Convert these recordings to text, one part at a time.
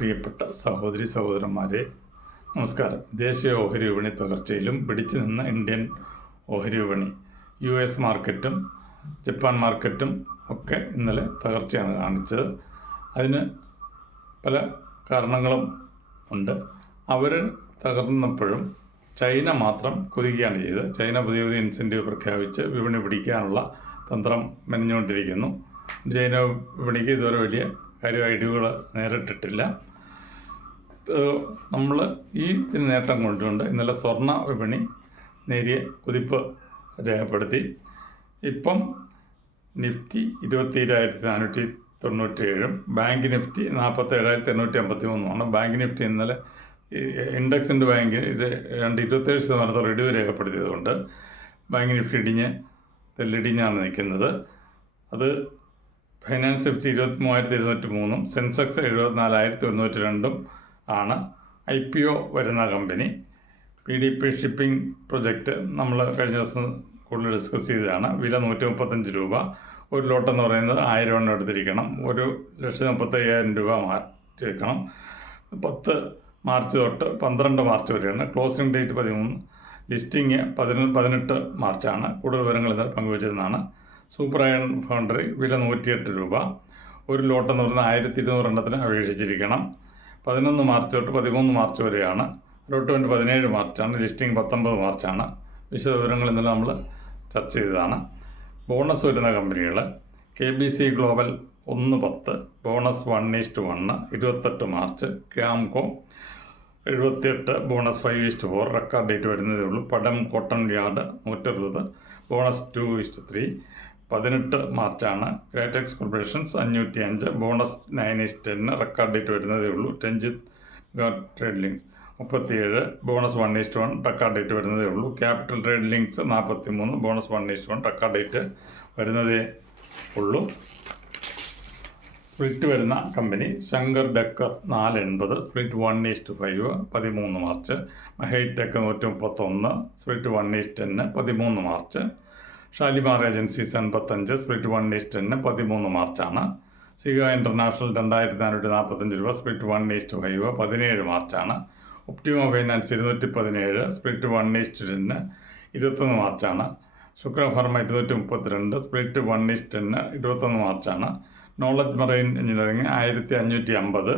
പ്രിയപ്പെട്ട സഹോദരി സഹോദരന്മാരെ, നമസ്കാരം. ദേശീയ ഓഹരി വിപണി തകർച്ചയിലും പിടിച്ചു നിന്ന ഇന്ത്യൻ ഓഹരി വിപണി. US മാർക്കറ്റും ജപ്പാൻ മാർക്കറ്റും ഒക്കെ ഇന്നലെ തകർച്ചയാണ് കാണിച്ചത്. അതിന് പല കാരണങ്ങളും ഉണ്ട്. അവർ തകർന്നപ്പോഴും ചൈന മാത്രം കുതിക്കുകയാണ് ചെയ്തത്. ചൈന പുതിയ പുതിയ ഇൻസെൻറ്റീവ് പ്രഖ്യാപിച്ച് വിപണി പിടിക്കാനുള്ള തന്ത്രം മെനഞ്ഞുകൊണ്ടിരിക്കുന്നു. ചൈന വിപണിക്ക് ഇതുവരെ വലിയ കാര്യമായ ഇടിവുകൾ നേരിട്ടിട്ടില്ല. നമ്മൾ ഈ നേട്ടം കൊണ്ടുകൊണ്ട് ഇന്നലെ സ്വർണ്ണ വിപണി നേരിയ കുതിപ്പ് രേഖപ്പെടുത്തി. ഇപ്പം Nifty 22,497, bank Nifty 47,853. Bank Nifty ഇന്നലെ ഇൻഡെക്സിൻ്റെ ബാങ്ക് 27% ഇടിവ് രേഖപ്പെടുത്തിയതുകൊണ്ട് ബാങ്ക് നിഫ്റ്റി തെല്ലിടിഞ്ഞാണ് നിൽക്കുന്നത്. അത് ഫൈനാൻസ് നിഫ്റ്റി 23,203, സെൻസെക്സ് 74,102 ആണ്. IPO വരുന്ന കമ്പനി PDP ഷിപ്പിംഗ് പ്രൊജക്റ്റ് നമ്മൾ കഴിഞ്ഞ ദിവസം കൂടുതൽ ഡിസ്കസ് ചെയ്തതാണ്. വില 135 രൂപ. ഒരു ലോട്ടെന്ന് പറയുന്നത് 1000 എണ്ണം എടുത്തിരിക്കണം. 1,35,000 രൂപ മാറ്റി വയ്ക്കണം. 10 മാർച്ച് തൊട്ട് 12 മാർച്ച് വരെയാണ്. Closing date 13, listing 18 മാർച്ചാണ്. കൂടുതൽ വിവരങ്ങൾ ഇന്നലെ പങ്കുവച്ചിരുന്നതാണ്. സൂപ്പർ അയൺ ഫൗണ്ടറി വില 108 രൂപ. ഒരു ലോട്ടെന്ന് പറയുന്നത് 1200 എണ്ണത്തിന് അപേക്ഷിച്ചിരിക്കണം. 11 മാർച്ച് തൊട്ട് 13 മാർച്ച് വരെയാണ്. അലോട്ട്മെൻറ്റ് 17 മാർച്ചാണ്. ലിസ്റ്റിംഗ് 19 മാർച്ചാണ്. വിശദവിവരങ്ങൾ ഇന്നലെ നമ്മൾ ചർച്ച ചെയ്തതാണ്. ബോണസ് വരുന്ന കമ്പനികൾ: KBC global 110, bonus 1:1, 28 March. Campco 78, bonus 5:4, record date വരുന്നതേ ഉള്ളൂ. പടം കോട്ടൺ യാർഡ് 160, ബോണസ് 2:3, 18 മാർച്ചാണ്. Gretex corporations 505, bonus 9:10, record date വരുന്നതേ ഉള്ളൂ. Ranjit trade links 37, bonus 1:1, record date വരുന്നതേ ഉള്ളൂ. Capital trade links 43, bonus 1:1, record date വരുന്നതേ ഉള്ളൂ. സ്പ്ലിറ്റ് വരുന്ന കമ്പനി: ശങ്കർ ഡെക്കർ 480, സ്പ്ലിറ്റ് 1:5, 13 മാർച്ച്. മഹൈടെക് 131, split 1:10, 13 March. Shalimar agencies 85, split 1:10, 13 മാർച്ചാണ്. സിഗ ഇൻ്റർനാഷണൽ 2,445 രൂപ, സ്പ്ലിറ്റ് 1:5, 17 മാർച്ചാണ്. ഒപ്റ്റിമ ഫൈനാൻസ് 217, സ്പ്ലിറ്റ് 1:10, 21 മാർച്ചാണ്. ശുക്ര ഫാർമ 232, സ്പ്ലിറ്റ് 1:10, 21 മാർച്ചാണ്. Knowledge marine engineering 1,550,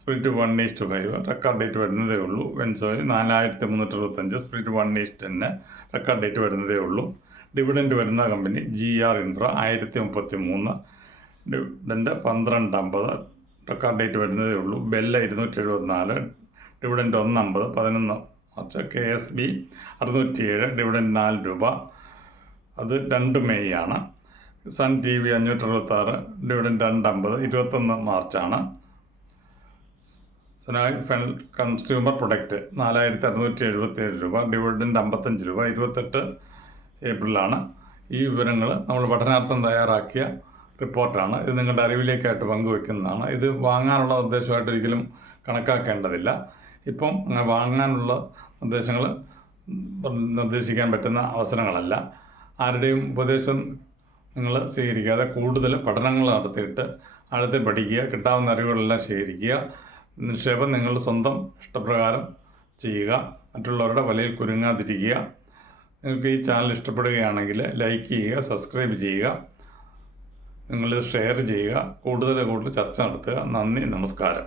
split 1:5, record date വരുന്നതേ ഉള്ളൂ. വെൻസോയ് 4,365, സ്പ്ലിറ്റ് 1:10, റെക്കോർഡ് ഡേറ്റ് വരുന്നതേ ഉള്ളൂ. ഡിവിഡൻഡ് വരുന്ന company GR infra 1,033, dividend 12.50, record date വരുന്നതേ ഉള്ളൂ. ബെല്ല 274, ഡിവിഡൻഡ് 1.50, 11 മാർച്ച്. KSB 607, ഡിവിഡൻഡ് 4 രൂപ. അത് 2 മെയ് ആണ്. സൺ TV 566, ഡിവിഡൻഡ് 2.50, 21 മാർച്ചാണ്. സനായ് കൺസ്യൂമർ പ്രൊഡക്റ്റ് 4,677 രൂപ, ഡിവിഡൻഡ് 55 രൂപ, 28 ഏപ്രിലാണ്. ഈ വിവരങ്ങൾ നമ്മൾ പഠനാർത്ഥം തയ്യാറാക്കിയ റിപ്പോർട്ടാണ്. ഇത് നിങ്ങളുടെ അറിവിലേക്കായിട്ട് പങ്കുവെക്കുന്നതാണ്. ഇത് വാങ്ങാനുള്ള നിർദ്ദേശമായിട്ട് ഒരിക്കലും കണക്കാക്കേണ്ടതില്ല. ഇപ്പം വാങ്ങാനുള്ള നിർദ്ദേശിക്കാൻ പറ്റുന്ന അവസരങ്ങളല്ല. ആരുടെയും ഉപദേശം നിങ്ങൾ സ്വീകരിക്കാതെ കൂടുതൽ പഠനങ്ങൾ നടത്തിയിട്ട് ആഴത്തിൽ പഠിക്കുക, കിട്ടാവുന്ന അറിവുകളെല്ലാം ശേഖരിക്കുക. നിക്ഷേപം നിങ്ങൾ സ്വന്തം ഇഷ്ടപ്രകാരം ചെയ്യുക. മറ്റുള്ളവരുടെ വലയിൽ കുരുങ്ങാതിരിക്കുക. നിങ്ങൾക്ക് ഈ ചാനൽ ഇഷ്ടപ്പെടുകയാണെങ്കിൽ ലൈക്ക് ചെയ്യുക, സബ്സ്ക്രൈബ് ചെയ്യുക, നിങ്ങൾ ഷെയർ ചെയ്യുക, കൂടുതൽ ചർച്ച നടത്തുക. നന്ദി, നമസ്കാരം.